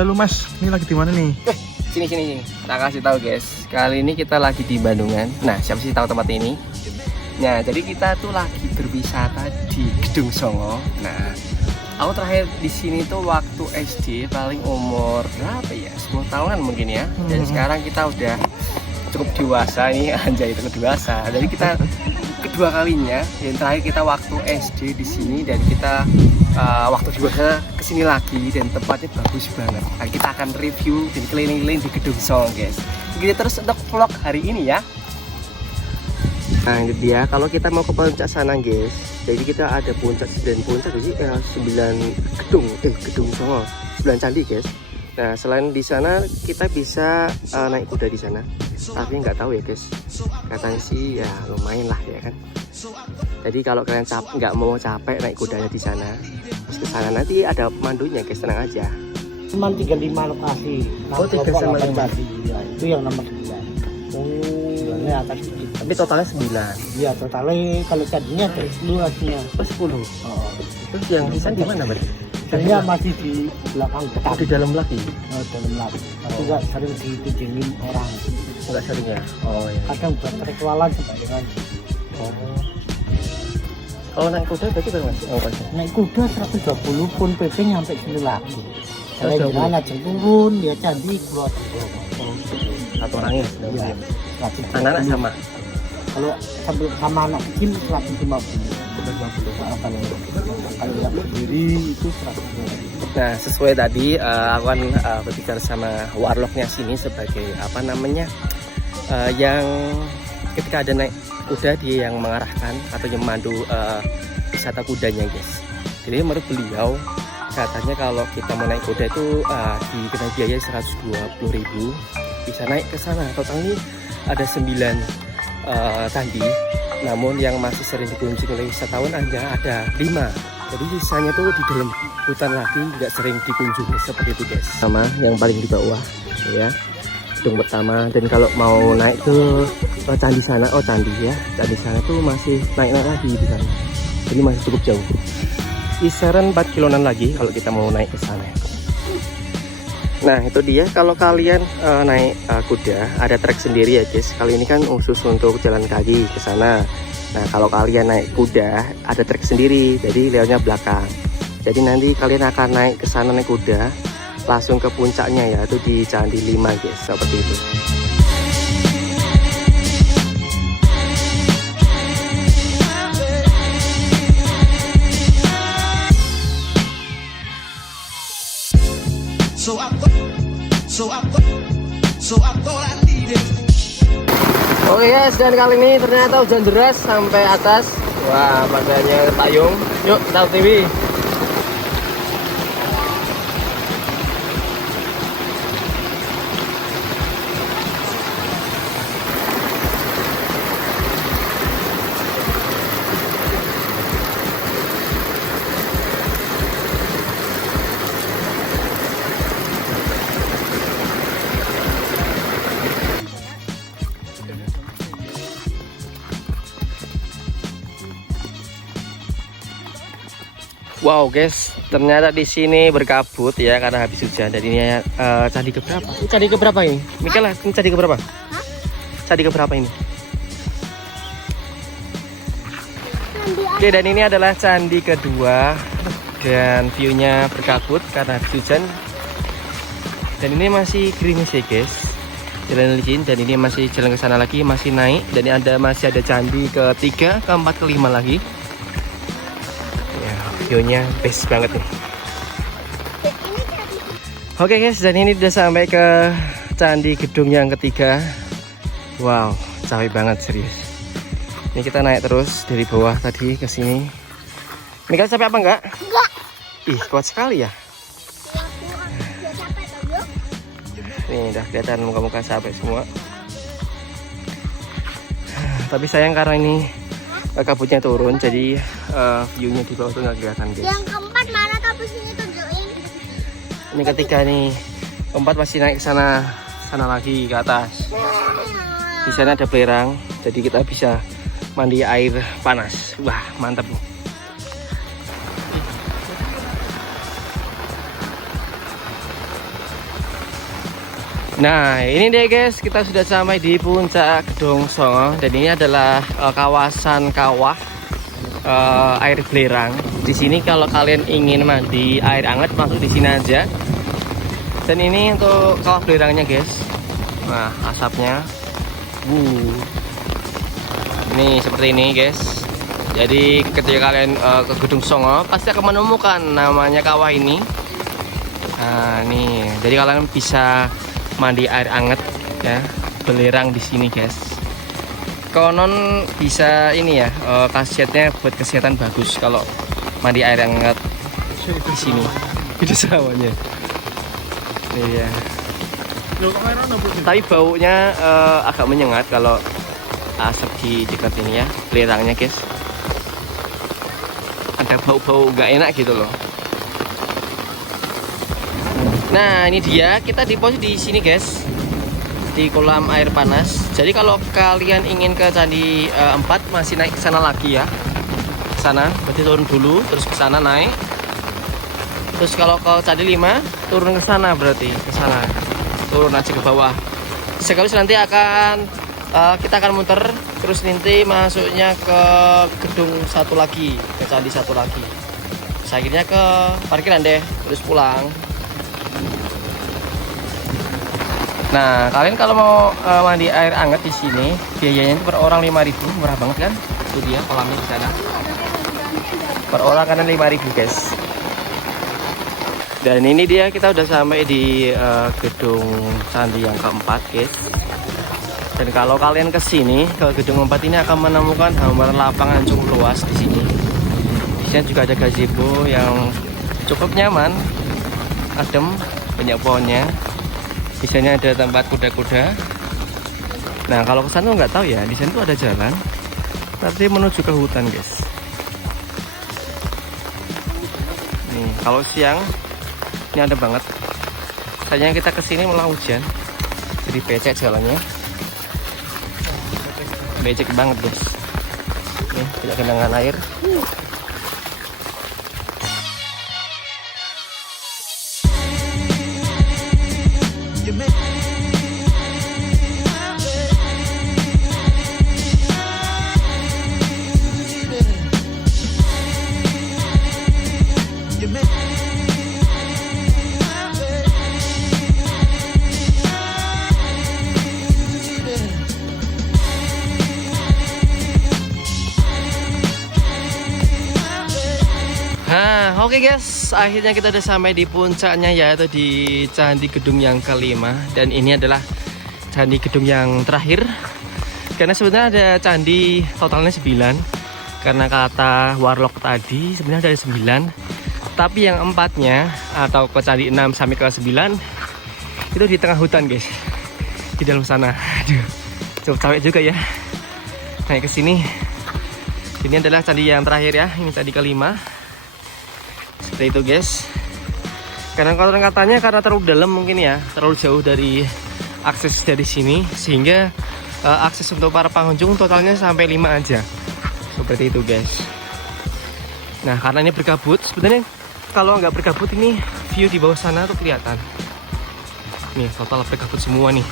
Halo Mas, ini lagi di mana nih? Sini. Tak kasih tahu guys. Kali ini kita lagi di Bandungan. Nah, siapa sih tahu tempat ini? Nah, jadi kita tuh lagi berwisata di Gedung Songo. Nah, aku terakhir di sini tuh waktu SD, paling umur berapa ya? 10 tahunan mungkin ya. Dan sekarang kita udah cukup dewasa nih, anjay itu dewasa. Jadi kita kedua kalinya, yang terakhir kita waktu SD di sini dan kita waktu dewasa kesini lagi dan tempatnya bagus banget. Nah, kita akan review dan keliling-keliling di Gedung Songo guys. Begitu terus untuk vlog hari ini ya. Nah ini dia, kalau kita mau ke puncak sana guys, jadi kita ada puncak dan puncak sih 9 gedung Songo, 9 candi guys. Nah selain di sana kita bisa naik kuda di sana, tapi nggak tahu ya guys, katanya sih ya lumayan lah ya kan. Jadi kalau kalian nggak mau capek naik kudanya di sana, ke sana nanti ada pemandunya guys, tenang aja. Cuma 35 lokasi. Oh 35 tadi ya, itu yang nomor 9. Ini atas sedikit. Tapi totalnya 9. Iya totalnya kalau tadinya ada 10 aslinya. Oh 10. Oh. Terus yang sisa di mana berarti? Sebenarnya masih di belakang Oh, di dalam lagi? Oh, dalam lagi. Tapi nggak sering ditujungin orang. Enggak sering ya? Oh iya. Kadang buat ritualan sebagian. Oh. Kalau naik kuda berarti berapa? Oh, naik kuda 120 pun PP nyampe sini lagi. Kalau 120. jalan aja turun dia candi keluar. Satu orangnya? Iya. Anak-anak sama? Kalau sama anak kecil 150. Kalau yang sendiri itu 120. Nah sesuai tadi aku kan berbicara sama warlocknya sini sebagai apa namanya yang ketika ada naik kuda dia yang mengarahkan atau yang memandu wisata kudanya guys. Jadi menurut beliau katanya kalau kita mau naik kuda itu dikenai biaya 120.000 bisa naik ke sana. Total ini ada 9 candi, namun yang masih sering dikunjungi oleh wisatawan hanya ada 5. Jadi sisanya tuh di dalam hutan lagi, nggak sering dikunjungi seperti itu guys. Sama yang paling di bawah ya, gedung pertama. Dan kalau mau naik ke candi sana, candi ya, candi sana tuh masih naik lagi di sana. Jadi masih cukup jauh. Kisaran 4 kiloan lagi kalau kita mau naik ke sana. Nah itu dia, kalau kalian naik kuda ada trek sendiri ya guys. Kali ini kan khusus untuk jalan kaki ke sana. Nah kalau kalian naik kuda ada trek sendiri, jadi lewatnya belakang. Jadi nanti kalian akan naik ke sana naik kuda langsung ke puncaknya ya, itu di Candi 5 guys, seperti itu. Oke guys, dan kali ini ternyata hujan deras sampai atas. Wah, makanya payung. Yuk kita TV. Wow guys, ternyata di sini berkabut ya karena habis hujan. Dan ini candi keberapa? Ini candi keberapa ini? Mikel, ini candi keberapa? Hah? Candi keberapa ini? Oke, dan ini adalah candi kedua dan view-nya berkabut karena habis hujan. Dan ini masih gerimis ya guys, jalan licin. Dan ini masih jalan ke sana lagi, masih naik. Dan ini masih ada candi ketiga, keempat, kelima lagi. Videonya best banget nih. Oke guys, dan ini udah sampai ke candi gedung yang ketiga. Wow, capek banget serius. Ini kita naik terus dari bawah tadi ke sini. Mika capek apa enggak? Enggak. Ih, kuat sekali ya. Nih udah kelihatan muka-muka capek semua. Tapi sayang karena ini kabutnya turun, jadi view-nya di bawah tuh nggak kelihatan guys. Yang keempat mana kabutnya tunjukin? Ini ketiga nih, keempat masih naik ke sana lagi ke atas. Di sana ada belerang, jadi kita bisa mandi air panas. Wah mantap nih. Nah, ini deh guys, kita sudah sampai di puncak Gedung Songo dan ini adalah kawasan kawah air belerang. Di sini kalau kalian ingin mandi air hangat masuk di sini aja. Dan ini untuk kawah belerangnya guys. Nah, asapnya. Ini seperti ini guys. Jadi ketika kalian ke Gedung Songo pasti akan menemukan namanya kawah ini. Nah, nih, jadi kalian bisa mandi air hangat ya, belerang di sini guys. Konon bisa ini ya, khasiatnya buat kesehatan bagus kalau mandi air hangat di sini. Itu sawahnya. Iya. Tapi baunya agak menyengat kalau asap di dekat ini ya, belerangnya guys. Ada bau-bau nggak enak gitu loh. Nah, ini dia, kita di pos di sini guys, di kolam air panas. Jadi kalau kalian ingin ke Candi 4 masih naik ke sana lagi ya, ke sana berarti turun dulu terus ke sana naik, terus kalau ke Candi 5 turun ke sana, berarti ke sana turun aja ke bawah. Sekaligus nanti akan kita akan muter terus nanti masuknya ke gedung satu lagi, ke Candi satu lagi. Akhirnya ke parkiran deh, terus pulang. Nah, kalian kalau mau mandi air hangat di sini, biayanya per orang 5.000, murah banget kan? Itu dia kolamnya di sana. Per orang kan 5.000 guys. Dan ini dia, kita udah sampai di gedung candi yang keempat guys. Dan kalau kalian ke sini ke gedung 4 ini akan menemukan hamparan lapangan cukup luas di sini. Di sini juga ada gazebo yang cukup nyaman, adem, banyak pohonnya. Di sini ada tempat kuda-kuda. Nah, kalau ke sana nggak tahu ya, di sana tuh ada jalan, tapi menuju ke hutan, guys. Nih, kalau siang ini ada banget. Sayangnya kita kesini malah hujan, jadi becek jalannya. Becek banget, guys. Nih, tidak genangan air. Oke guys, akhirnya kita udah sampai di puncaknya, yaitu di Candi Gedung yang kelima. Dan ini adalah Candi Gedung yang terakhir, karena sebenarnya ada candi totalnya 9. Karena kata Warlock tadi sebenarnya ada 9, tapi yang 4-nya atau ke Candi 6 sampai ke 9 itu di tengah hutan guys, di dalam sana. Aduh, cukup capek juga ya naik ke sini. Ini adalah candi yang terakhir ya, ini candi kelima. Seperti itu guys. Karena konon katanya karena terlalu dalam mungkin ya, terlalu jauh dari akses dari sini, sehingga akses untuk para pengunjung totalnya sampai 5 aja. Seperti itu guys. Nah, karena ini berkabut, sebenarnya kalau nggak berkabut ini view di bawah sana tuh kelihatan. Nih total berkabut semua nih.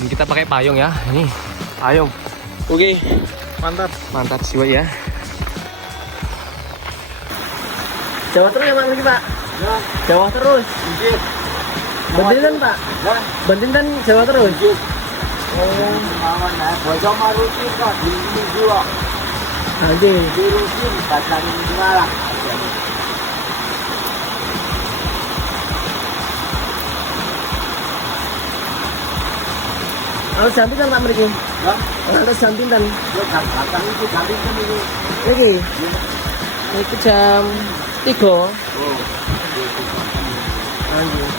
Dan kita pakai payung ya, ini payung. Oke, mantap siwa ya. Jawa terus ya Pak lagi Pak? Ya. Jawa terus? Iya. Bantintan Pak? Ya. Bantintan Jawa terus? Iya. Oh. Bojong maruti Pak, di sini juga. Nanti. Di Rusin, batang ini malah. Harus jampintan Pak mereka? Ya. Harus jampintan? Ya, batang itu jampintan ini. Lagi? Itu jam 3. Oh. Lanjut.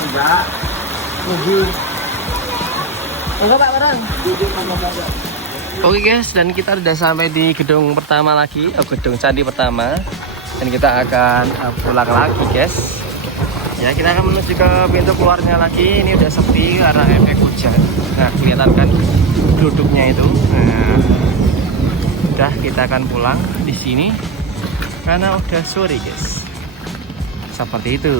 Enggak. Enggak Pak Baran. Oke guys, dan kita sudah sampai di gedung pertama lagi, gedung candi pertama. Dan kita akan pulang lagi guys. Ya, kita akan menuju ke pintu keluarnya lagi. Ini udah sepi karena efek hujan. Nah, kelihatan kan duduknya itu. Nah, udah kita akan pulang di sini karena udah sore guys. Seperti itu.